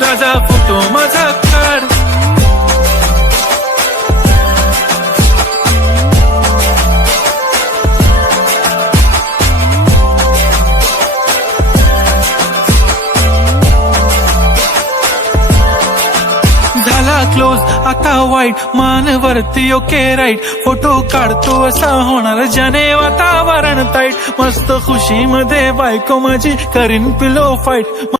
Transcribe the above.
मी photo माझा काढ झाला क्लोज आता वाईट मानवरती ओके राईट फोटो काढतो असा होणार जने वातावरण ताईट मस्त खुशी मध्ये बायको माझी करीन पिलो फाईट